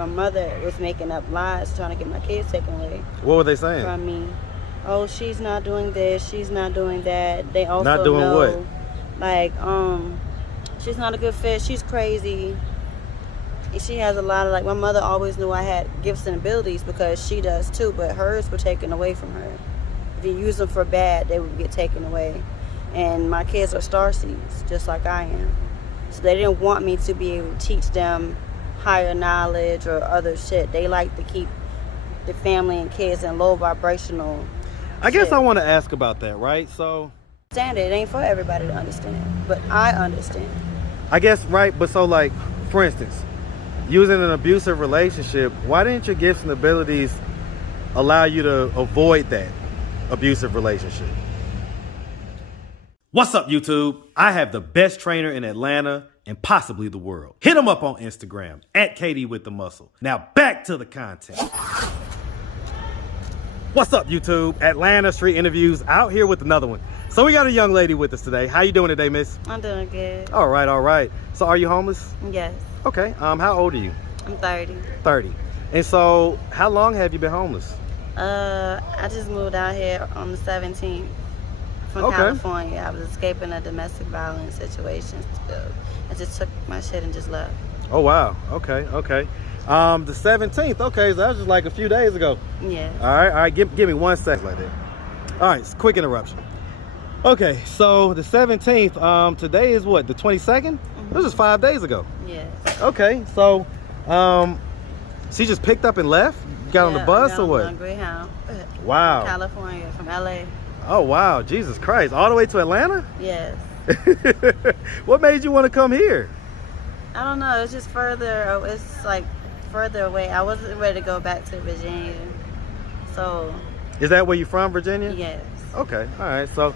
my mother was making up lies trying to get my kids taken away. What were they saying? From me. Oh, she's not doing this, she's not doing that. They also not doing know, what? Like, she's not a good fit, she's crazy. She has a lot of, like, my mother always knew I had gifts and abilities because she does too, but hers were taken away from her. If you use them for bad, they would get taken away. And my kids are starseeds, just like I am. So they didn't want me to be able to teach them higher knowledge or other shit. They like to keep the family and kids in low vibrational I guess shit. I want to ask about that, right? So, Understand it ain't for everybody to understand, but I understand. I guess, right, but so, like, for instance, using an abusive relationship, why didn't your gifts and abilities allow you to avoid that abusive relationship? What's up, YouTube? I have the best trainer in Atlanta and possibly the world. Hit him up on Instagram at KD with the Muscle. Now back to the content. What's up, YouTube? Atlanta Street Interviews out here with another one. So we got a young lady with us today. How you doing today, miss? I'm doing good. All right, all right. So are you homeless? Yes. Okay. How old are you? I'm 30. 30. And so how long have you been homeless? I just moved out here on the 17th from California. I was escaping a domestic violence situation. I just took my shit and just left. Oh, wow. Okay, okay. The 17th. Okay, so that was just like a few days ago. Yeah. All right. Give me 1 second like that. All right, quick interruption. Okay, so the 17th, today is what, the 22nd? This is 5 days ago. Yes. Okay, so she just picked up and left? Got on the bus or what? On Greyhound. Wow. From California, from LA. Oh, wow. Jesus Christ. All the way to Atlanta? Yes. What made you want to come here? I don't know. It's just further. It's like further away. I wasn't ready to go back to Virginia. So. Is that where you're from, Virginia? Yes. Okay. All right. So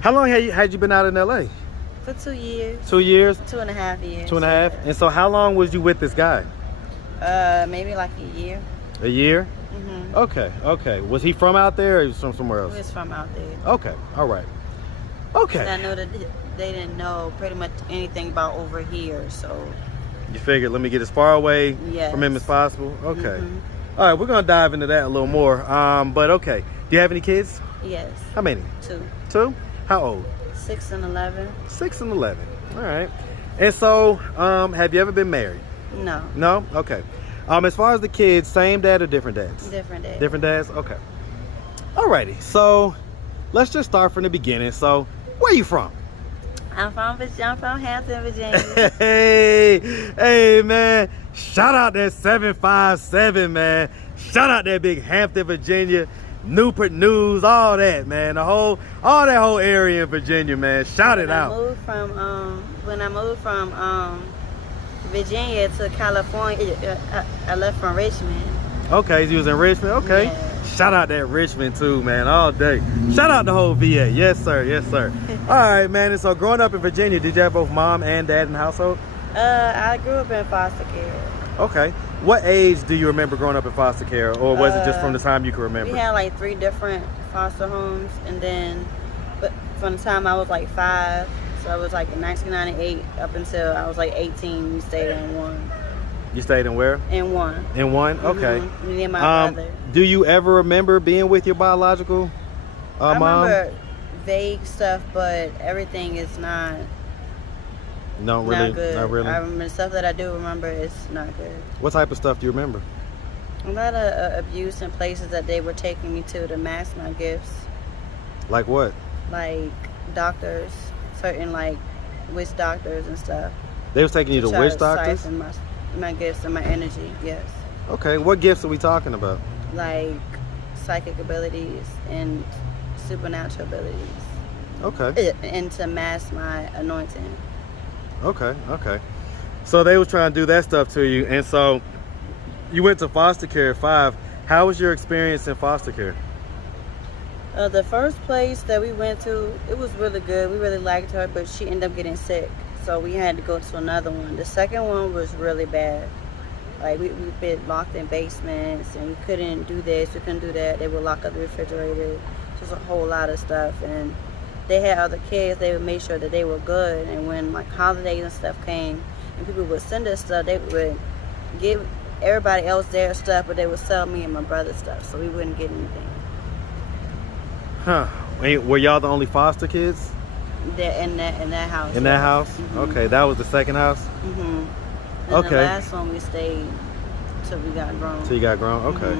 how long had you been out in LA? For 2 years. 2 years? 2.5 years. 2.5? And so how long was you with this guy? Maybe like a year. A year? Mm-hmm. Okay, okay. Was he from out there or he was from somewhere else? He was from out there. Okay, all right. Okay. And I know that they didn't know pretty much anything about over here, so. You figured, let me get as far away from him as possible? Okay. Mm-hmm. All right, we're going to dive into that a little more. But okay, do you have any kids? Yes. How many? 2. 2? How old? 6 and 11. 6 and 11. All right. And so, have you ever been married? No. No? Okay. As far as the kids, same dad or different dads? Different dads. Different dads? Okay. Alrighty. So, let's just start from the beginning. So, where you from? I'm from Hampton, Virginia. Hey, man. Shout out that 757, man. Shout out that big Hampton, Virginia. Newport News, all that, man. All that whole area in Virginia, man. Shout it out. When I moved from Virginia to California, I left from Richmond. Okay, so you was in Richmond. Okay. Yeah. Shout out that Richmond too, man, all day. Shout out the whole VA. Yes, sir. Yes, sir. All right, man. And so growing up in Virginia, did you have both mom and dad in the household? I grew up in foster care. Okay. What age do you remember growing up in foster care, or was it just from the time you can remember? We had like 3 different foster homes, and then but from the time I was like 5, so I was like in 1998 up until I was like 18, we stayed in one. You stayed in where? In one. In one? Okay. Me and my brother. Do you ever remember being with your biological mom? I remember vague stuff, but everything is not good. Not really. I remember stuff that I do remember is not good. What type of stuff do you remember? A lot of abuse in places that they were taking me to mask my gifts. Like what? Like doctors, certain like witch doctors and stuff. They was taking you to witch doctors? Siphon my gifts and my energy, yes. Okay, what gifts are we talking about? Like psychic abilities and supernatural abilities. Okay. And to mask my anointing. Okay, okay. So they was trying to do that stuff to you, and so you went to foster care at 5. How was your experience in foster care? The first place that we went to, it was really good. We really liked her, but she ended up getting sick, so we had to go to another one. The second one was really bad. Like we've been locked in basements, and we couldn't do this, we couldn't do that. They would lock up the refrigerator, just a whole lot of stuff. And they had other kids, they would make sure that they were good. And when like holidays and stuff came and people would send us stuff, they would give everybody else their stuff, but they would sell me and my brother's stuff, so we wouldn't get anything. Huh. Were y'all the only foster kids? In that house. In that house? Okay, that was the second house? And Okay. the last one we stayed till we got grown. Till you got grown? Okay.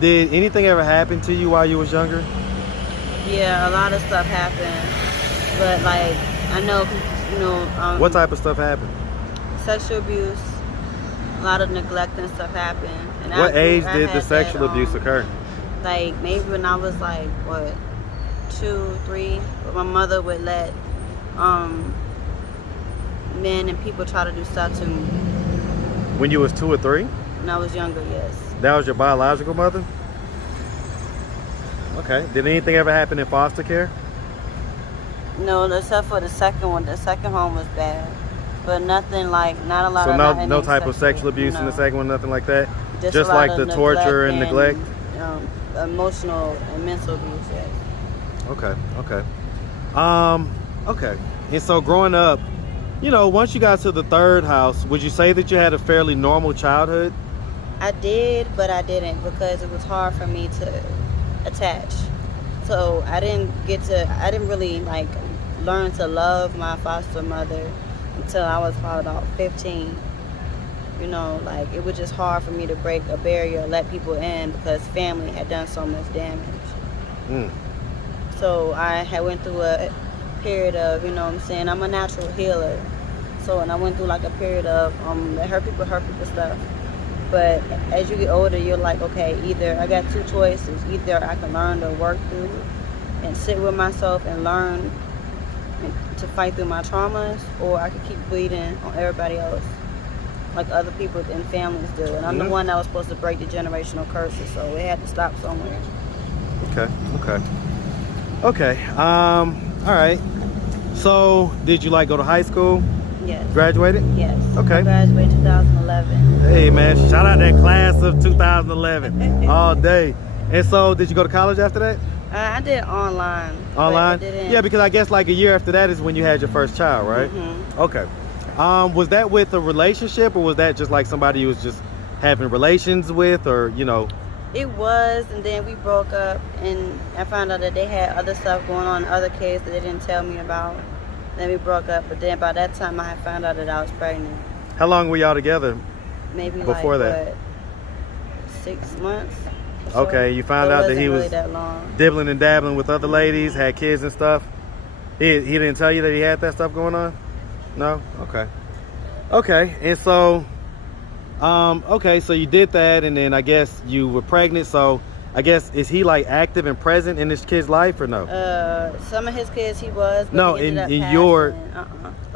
Did anything ever happen to you while you was younger? Yeah, a lot of stuff happened, but like I know, What type of stuff happened? sexual abuse, a lot of neglect and stuff happened. And What age I did the had sexual that, abuse occur? Like maybe when I was like 2, 3, but my mother would let men and people try to do stuff to me When you was 2 or 3? when I was younger. Yes. That was your biological mother? Okay. Did anything ever happen in foster care? No, except for the second one. The second home was bad, but nothing like not a lot So of no type of sexual abuse in the second one, nothing like that? Just a lot like of the torture and neglect? Emotional and mental abuse. Yes. Okay. Okay. And so growing up, once you got to the third house, would you say that you had a fairly normal childhood? I did, but I didn't because it was hard for me to attach. So I didn't really like learn to love my foster mother until I was probably about 15. Like it was just hard for me to break a barrier, let people in because family had done so much damage. So I had went through a period of, I'm a natural healer. So, and I went through like a period of hurt people stuff. But as you get older, you're like, okay, either I got two choices. Either I can learn to work through and sit with myself and learn to fight through my traumas, or I could keep bleeding on everybody else, like other people and families do. And I'm the one that was supposed to break the generational curses, so it had to stop somewhere. Okay. All right. So, did you go to high school? Yes. Graduated? Yes. Okay. I graduated 2011. Hey, man, shout out that class of 2011 all day. And so, did you go to college after that? I did online. Online? Didn't. Yeah, because I guess like a year after that is when you had your first child, right? Okay. Was that with a relationship, or was that just like somebody you was just having relations with, or It was, and then we broke up, and I found out that they had other stuff going on, other kids that they didn't tell me about. Then we broke up, but then by that time I had found out that I was pregnant. How long were y'all together? Maybe before like, that? 6 months. or so. Okay, you found So it out that wasn't he really was that long. dibbling and dabbling with other ladies, had kids and stuff. He didn't tell you that he had that stuff going on? No? Okay, and so so you did that, and then I guess you were pregnant. So I guess, is he like active and present in this kid's life or no? Some of his kids he was, but No, he ended up in passing. your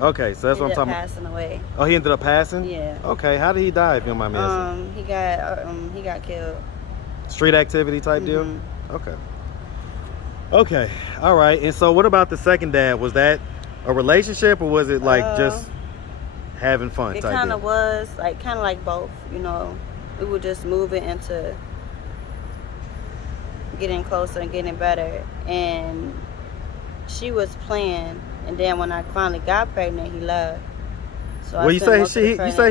Okay, so that's He what I'm ended up talking passing away. about. Oh, he ended up passing? Yeah. Okay, how did he die, if you don't mind me asking? He got killed. Street activity type deal? Okay, all right. And so what about the second dad? Was that a relationship, or was it like just having fun It type kind deal? of was, kind of like both, We were just moving into getting closer and getting better. And she was playing, and then when I finally got pregnant, he left. So Well, you say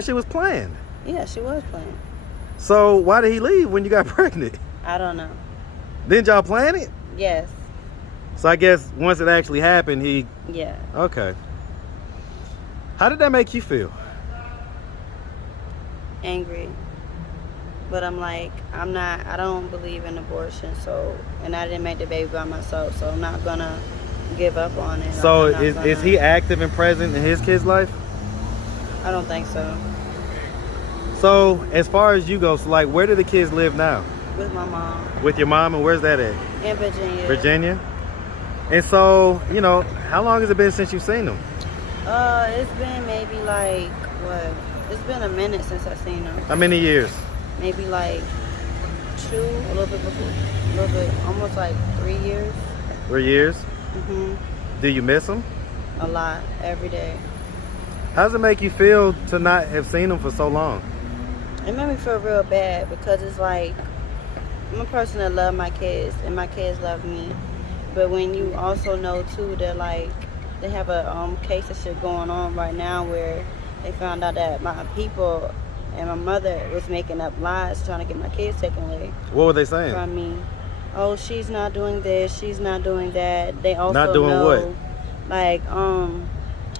she was playing. Yeah, she was playing. So why did he leave when you got pregnant? I don't know. Didn't y'all plan it? Yes. So I guess once it actually happened, Yeah. Okay. How did that make you feel? Angry. But I'm like, I don't believe in abortion, and I didn't make the baby by myself, so I'm not gonna give up on it. So is he active and present in his kid's life? I don't think so. So as far as you go, so like, where do the kids live now? With my mom. With your mom, and where's that at? In Virginia. Virginia? And so, how long has it been since you've seen them? It's been maybe like, it's been a minute since I've seen them. How many years? Maybe like 2, a little bit, almost like 3 years. 3 years? Do you miss them? A lot, every day. How does it make you feel to not have seen them for so long? It made me feel real bad because it's like, I'm a person that love my kids, and my kids love me. But when you also know too that they have a case of shit going on right now where they found out that my people and my mother was making up lies trying to get my kids taken away What were they saying? from me. Oh, she's not doing this, she's not doing that. They also Not doing know, what? like,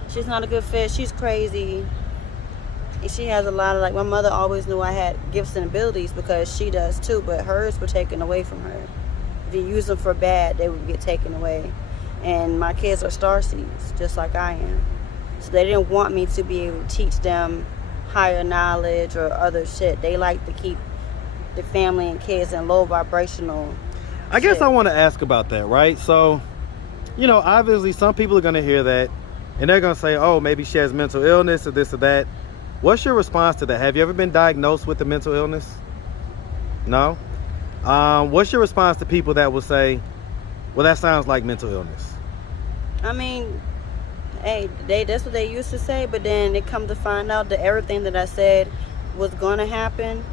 she's not a good fit, she's crazy. And she has a lot of, like, my mother always knew I had gifts and abilities because she does too, but hers were taken away from her. If you use them for bad, they would get taken away. And my kids are starseeds, just like I am. So they didn't want me to be able to teach them higher knowledge or other shit. They like to keep the family and kids in low vibrational I guess shit. I want to ask about that, right? So, you know, obviously some people are going to hear that and they're going to say, oh, maybe she has mental illness or this or that. What's your response to that? Have you ever been diagnosed with a mental illness? No? What's your response to people that will say, well, that sounds like mental illness? I mean, hey, that's what they used to say, but then it come to find out that everything that I said was going to happen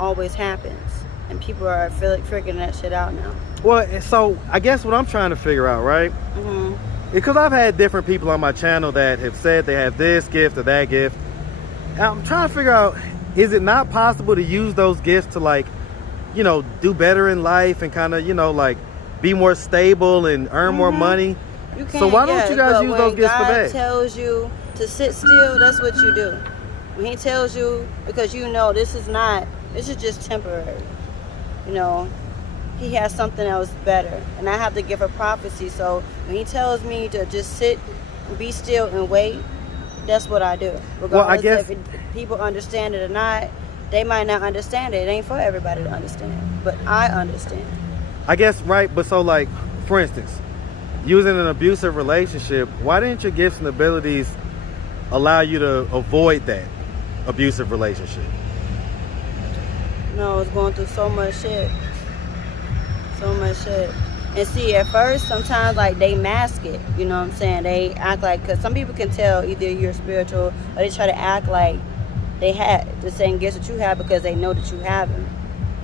always happens. And people are figuring that shit out now. Well, so I guess what I'm trying to figure out, right? Mm-hmm. Because I've had different people on my channel that have said they have this gift or that gift. And I'm trying to figure out, is it not possible to use those gifts to, like, you know, do better in life and kind of, you know, like be more stable and earn more money? You can, So why don't you guys use those gifts for that? When God tells you to sit still, that's what you do. When he tells you, because you know this is just temporary. You know, he has something else better. And I have to give a prophecy. So when he tells me to just sit, be still and wait, that's what I do. Regardless Well, I guess if people understand it or not, they might not understand it. It ain't for everybody to understand. But I understand. I guess, right, but so, like, for instance, using an abusive relationship, why didn't your gifts and abilities allow you to avoid that abusive relationship? No, I was going through so much shit. So much shit. And see, at first, sometimes, like, they mask it. You know what I'm saying? They act like, because some people can tell either you're spiritual or they try to act like they had the same gifts that you have because they know that you have them.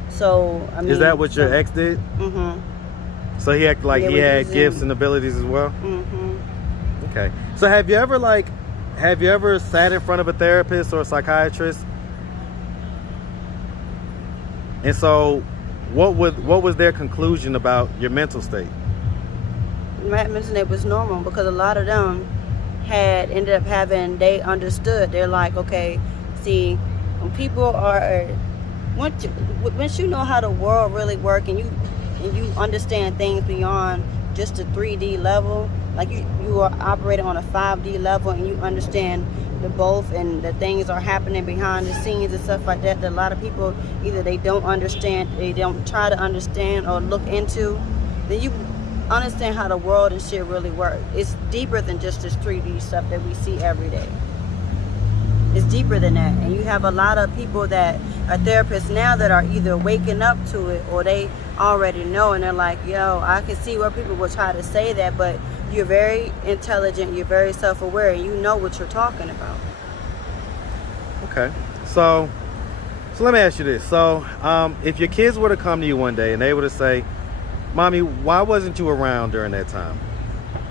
So, I mean. Is that what your ex did? Mm-hmm. So he acted like Yeah, he we're had using- gifts and abilities as well? Mm-hmm. Okay. So have you ever sat in front of a therapist or a psychiatrist? And so what was their conclusion about your mental state? My mental state was normal because a lot of them they understood. They're like, okay, see, when people are, once you know how the world really works and you understand things beyond just the 3D level, like you are operating on a 5D level and you understand the both and the things are happening behind the scenes and stuff like that, that a lot of people either they don't understand, they don't try to understand or look into, then you understand how the world and shit really work. It's deeper than just this 3D stuff that we see every day. It's deeper than that. And you have a lot of people that are therapists now that are either waking up to it or they already know and they're like, yo, I can see where people will try to say that, but you're very intelligent, you're very self-aware, and you know what you're talking about. Okay. So let me ask you this. So if your kids were to come to you one day and they were to say, Mommy, why wasn't you around during that time?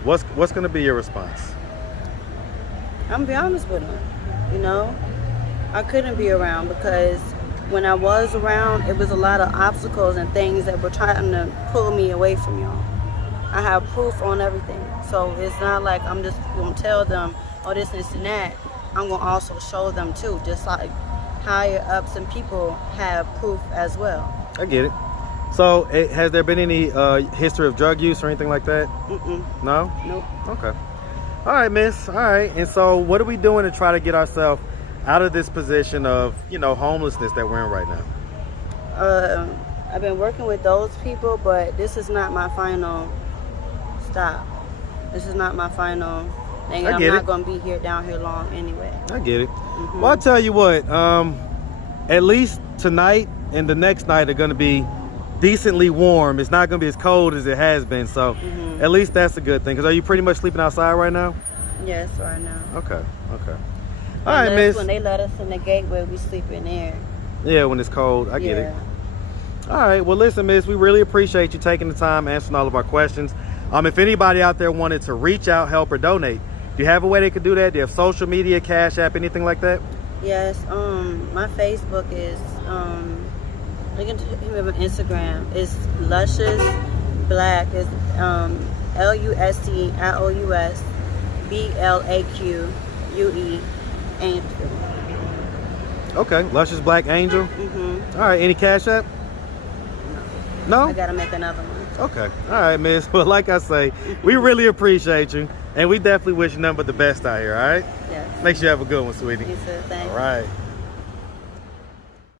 What's going to be your response? I'm gonna be honest with them. You know, I couldn't be around because when I was around, it was a lot of obstacles and things that were trying to pull me away from y'all. I have proof on everything. So it's not like I'm just gonna tell them, oh, this and that. I'm gonna also show them too, just like higher ups and people have proof as well. I get it. So has there been any history of drug use or anything like that? Mm-mm. No? Nope. Okay. All right, miss. All right. And so what are we doing to try to get ourselves out of this position of, you know, homelessness that we're in right now? I've been working with those people, but this is not my final stop. This is not my final thing. And I'm not going to be down here long anyway. I get it. Well, I'll tell you what, at least tonight and the next night are going to be decently warm. It's not going to be as cold as it has been. So at least that's a good thing. Because are you pretty much sleeping outside right now? Yes, right now. Okay. All right, miss. When they let us in the gateway, we sleep in there. Yeah, when it's cold. I get it. All right. Well, listen, miss, we really appreciate you taking the time, answering all of our questions. If anybody out there wanted to reach out, help, or donate, do you have a way they could do that? Do you have social media, Cash App, anything like that? Yes. My Facebook is you can have an Instagram. It's Luscious Black. It's LUSTIOUS BLAQUE Okay, Luscious Black Angel. Mm-hmm. All right, any Cash App? No? I gotta make another one. Okay. All right, miss. Well, like I say, we really appreciate you, and we definitely wish you nothing but the best out here, all right? Yes. Make sure you have a good one, sweetie. You too. Thanks. All right.